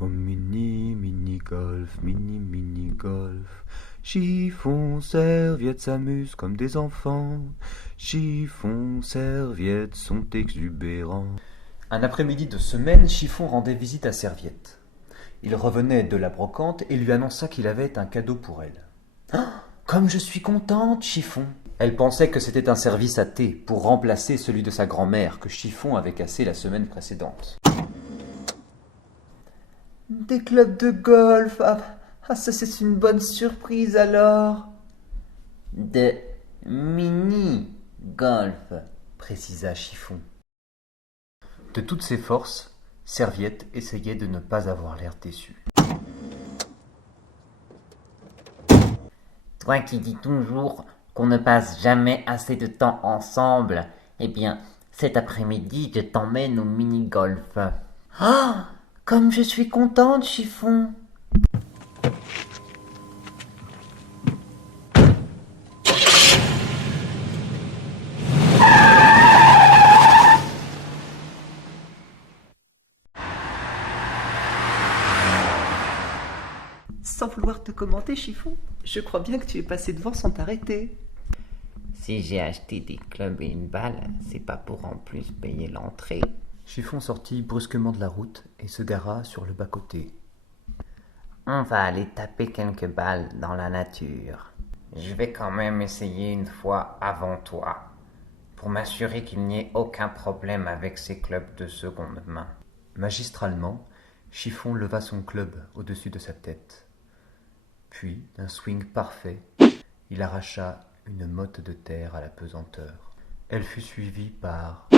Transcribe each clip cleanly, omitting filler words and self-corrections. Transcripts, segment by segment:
Oh mini, mini golf, mini, mini golf. Chiffon, serviette s'amusent comme des enfants. Chiffon, serviette sont exubérants. Un après-midi de semaine, Chiffon rendait visite à Serviette. Il revenait de la brocante et lui annonça qu'il avait un cadeau pour elle. Ah, comme je suis contente, Chiffon. Elle pensait que c'était un service à thé pour remplacer celui de sa grand-mère que Chiffon avait cassé la semaine précédente. Des clubs de golf, ça c'est une bonne surprise alors. De mini-golf, Précisa Chiffon. De toutes ses forces, Serviette essayait de ne pas avoir l'air déçu. Toi qui dis toujours qu'on ne passe jamais assez de temps ensemble, eh bien, cet après-midi, je t'emmène au mini-golf. Ah, comme je suis contente, Chiffon. Sans vouloir te commenter, Chiffon, je crois bien que tu es passé devant sans t'arrêter. Si j'ai acheté des clubs et une balle, c'est pas pour en plus payer l'entrée. Chiffon sortit brusquement de la route et se gara sur le bas-côté. On va aller taper quelques balles dans la nature. Je vais quand même essayer une fois avant toi, pour m'assurer qu'il n'y ait aucun problème avec ces clubs de seconde main. Magistralement, Chiffon leva son club au-dessus de sa tête. Puis, d'un swing parfait, il arracha une motte de terre à la pesanteur. Elle fut suivie par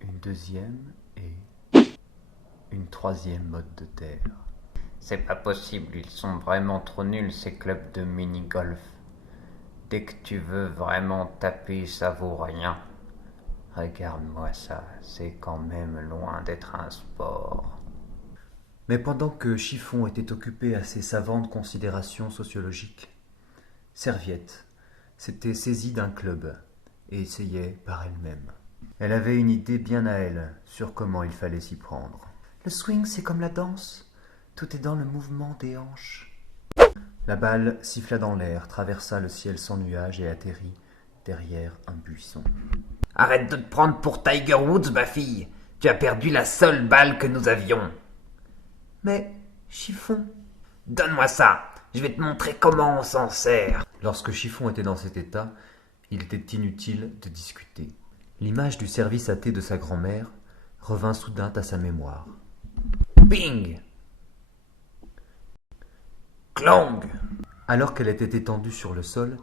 une deuxième et une troisième motte de terre. C'est pas possible, ils sont vraiment trop nuls ces clubs de mini-golf. Dès que tu veux vraiment taper, ça vaut rien. Regarde-moi ça, c'est quand même loin d'être un sport. Mais pendant que Chiffon était occupé à ses savantes considérations sociologiques, Serviette s'était saisie d'un club et essayait par elle-même. Elle avait une idée bien à elle sur comment il fallait s'y prendre. Le swing, c'est comme la danse. Tout est dans le mouvement des hanches. La balle siffla dans l'air, traversa le ciel sans nuages et atterrit derrière un buisson. Arrête de te prendre pour Tiger Woods, ma fille. Tu as perdu la seule balle que nous avions. Mais, Chiffon... Donne-moi ça. Je vais te montrer comment on s'en sert. Lorsque Chiffon était dans cet état, il était inutile de discuter. L'image du service à thé de sa grand-mère revint soudain à sa mémoire. Bing. Clong. Alors qu'elle était étendue sur le sol,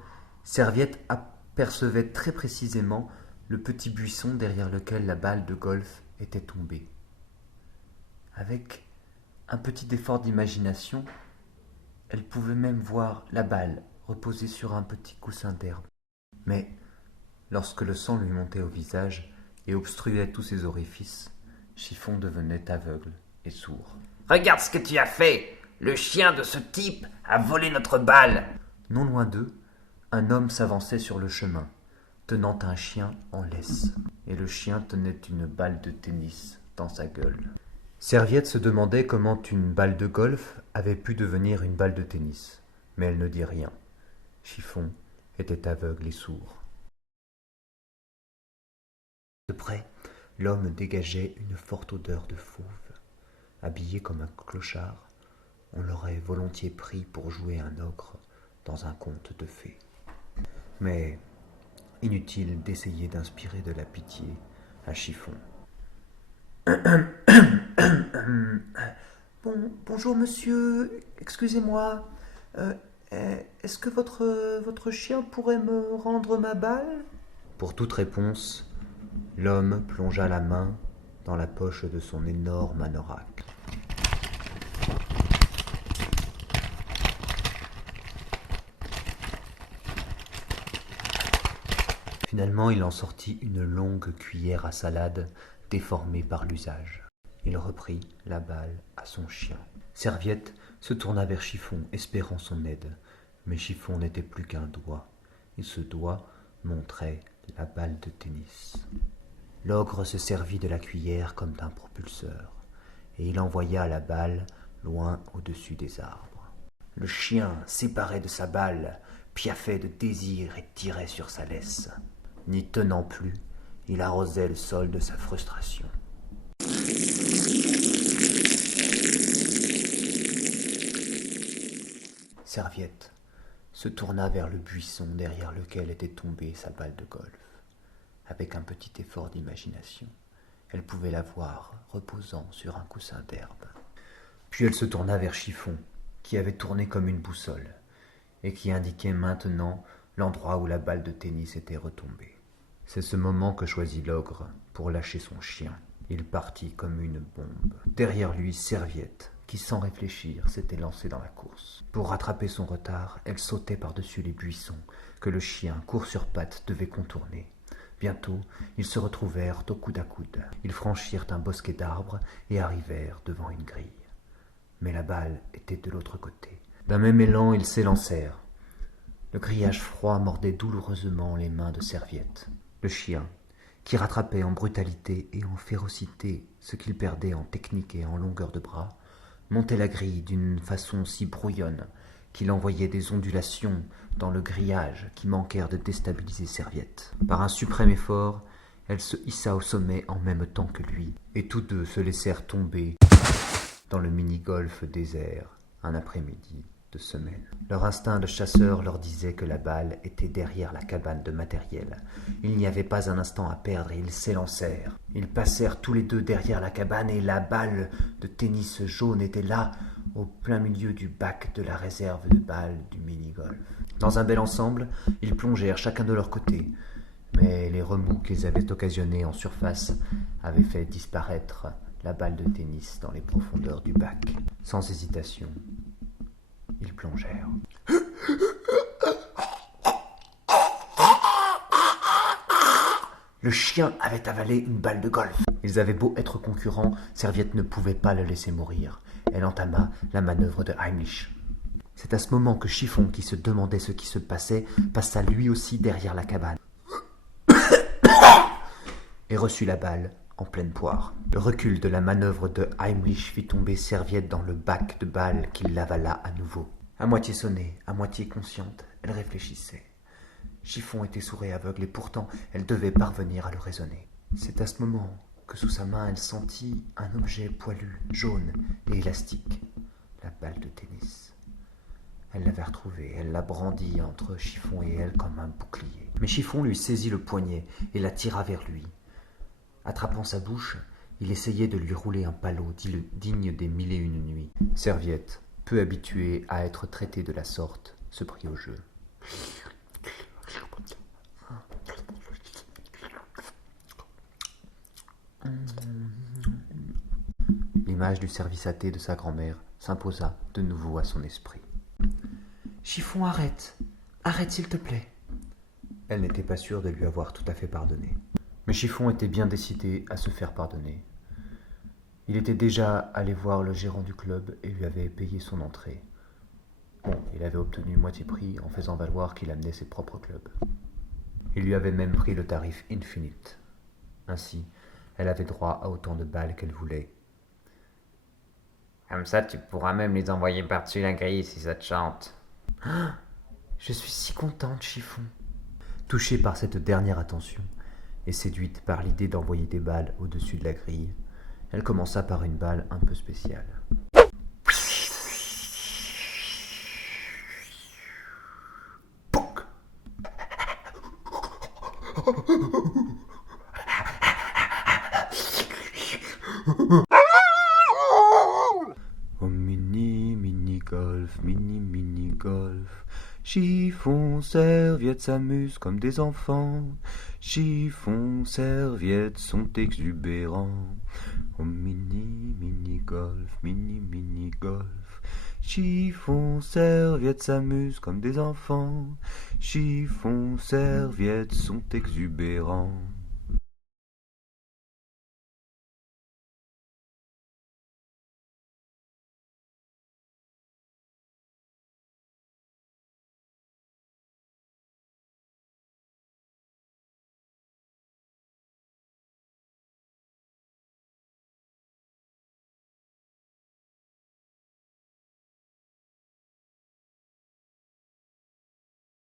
Serviette apercevait très précisément le petit buisson derrière lequel la balle de golf était tombée. Avec un petit effort d'imagination, elle pouvait même voir la balle reposer sur un petit coussin d'herbe. Mais lorsque le sang lui montait au visage et obstruait tous ses orifices, Chiffon devenait aveugle et sourd. Regarde ce que tu as fait. Le chien de ce type a volé notre balle. Non loin d'eux, un homme s'avançait sur le chemin, tenant un chien en laisse, et le chien tenait une balle de tennis dans sa gueule. Serviette se demandait comment une balle de golf avait pu devenir une balle de tennis, mais elle ne dit rien. Chiffon était aveugle et sourd. De près, l'homme dégageait une forte odeur de fauve. Habillé comme un clochard, on l'aurait volontiers pris pour jouer un ogre dans un conte de fées. Mais inutile d'essayer d'inspirer de la pitié à Chiffon. Bonjour monsieur, excusez-moi, est-ce que votre chien pourrait me rendre ma balle? Pour toute réponse, l'homme plongea la main dans la poche de son énorme anorak. Finalement, il en sortit une longue cuillère à salade déformée par l'usage. Il reprit la balle à son chien. Serviette se tourna vers Chiffon, espérant son aide. Mais Chiffon n'était plus qu'un doigt, et ce doigt montrait la balle de tennis. L'ogre se servit de la cuillère comme d'un propulseur, et il envoya la balle loin au-dessus des arbres. Le chien, séparé de sa balle, piaffait de désir et tirait sur sa laisse. N'y tenant plus, il arrosait le sol de sa frustration. Serviette se tourna vers le buisson derrière lequel était tombée sa balle de golf. Avec un petit effort d'imagination, elle pouvait la voir reposant sur un coussin d'herbe. Puis elle se tourna vers Chiffon, qui avait tourné comme une boussole, et qui indiquait maintenant l'endroit où la balle de tennis était retombée. C'est ce moment que choisit l'ogre pour lâcher son chien. Il partit comme une bombe. Derrière lui, Serviette, qui sans réfléchir s'était lancée dans la course. Pour rattraper son retard, elle sautait par-dessus les buissons que le chien, court sur pattes, devait contourner. Bientôt, ils se retrouvèrent au coude à coude. Ils franchirent un bosquet d'arbres et arrivèrent devant une grille. Mais la balle était de l'autre côté. D'un même élan, ils s'élancèrent. Le grillage froid mordait douloureusement les mains de Serviette. Le chien, qui rattrapait en brutalité et en férocité ce qu'il perdait en technique et en longueur de bras, montait la grille d'une façon si brouillonne qu'il envoyait des ondulations dans le grillage qui manquèrent de déstabiliser Serviette. Par un suprême effort, elle se hissa au sommet en même temps que lui, et tous deux se laissèrent tomber dans le mini-golf désert un après-midi de semaine. Leur instinct de chasseur leur disait que la balle était derrière la cabane de matériel. Il n'y avait pas un instant à perdre et ils s'élancèrent. Ils passèrent tous les deux derrière la cabane et la balle de tennis jaune était là, au plein milieu du bac de la réserve de balles du mini-golf. Dans un bel ensemble, ils plongèrent chacun de leur côté, mais les remous qu'ils avaient occasionnés en surface avaient fait disparaître la balle de tennis dans les profondeurs du bac. Sans hésitation, ils plongèrent. Le chien avait avalé une balle de golf. Ils avaient beau être concurrents, Serviette ne pouvait pas le laisser mourir. Elle entama la manœuvre de Heimlich. C'est à ce moment que Chiffon, qui se demandait ce qui se passait, passa lui aussi derrière la cabane et reçut la balle en pleine poire. Le recul de la manœuvre de Heimlich fit tomber Serviette dans le bac de balles qui l'avala à nouveau. À moitié sonnée, à moitié consciente, elle réfléchissait. Chiffon était sourd et aveugle et pourtant elle devait parvenir à le raisonner. C'est à ce moment que sous sa main elle sentit un objet poilu, jaune et élastique, la balle de tennis. Elle l'avait retrouvée, elle la brandit entre Chiffon et elle comme un bouclier. Mais Chiffon lui saisit le poignet et la tira vers lui. Attrapant sa bouche, il essayait de lui rouler un palot digne des 1001 nuits. Serviette, peu habituée à être traitée de la sorte, se prit au jeu. L'image du service à thé de sa grand-mère s'imposa de nouveau à son esprit. « Chiffon, arrête. Arrête, s'il te plaît. » Elle n'était pas sûre de lui avoir tout à fait pardonné. Mais Chiffon était bien décidé à se faire pardonner. Il était déjà allé voir le gérant du club et lui avait payé son entrée. Bon, il avait obtenu moitié prix en faisant valoir qu'il amenait ses propres clubs. Il lui avait même pris le tarif Infinite. Ainsi, elle avait droit à autant de balles qu'elle voulait. Comme ça, tu pourras même les envoyer par-dessus la grille si ça te chante. Ah, je suis si contente, Chiffon. Touchée par cette dernière attention et séduite par l'idée d'envoyer des balles au-dessus de la grille, elle commença par une balle un peu spéciale. Pouc! Oh mini-golf, mini-golf. Chiffon, Serviette s'amusent comme des enfants. Chiffon, Serviette sont exubérants. Oh mini-golf, mini-golf. Chiffon, Serviette s'amusent comme des enfants. Chiffon, Serviette sont exubérants.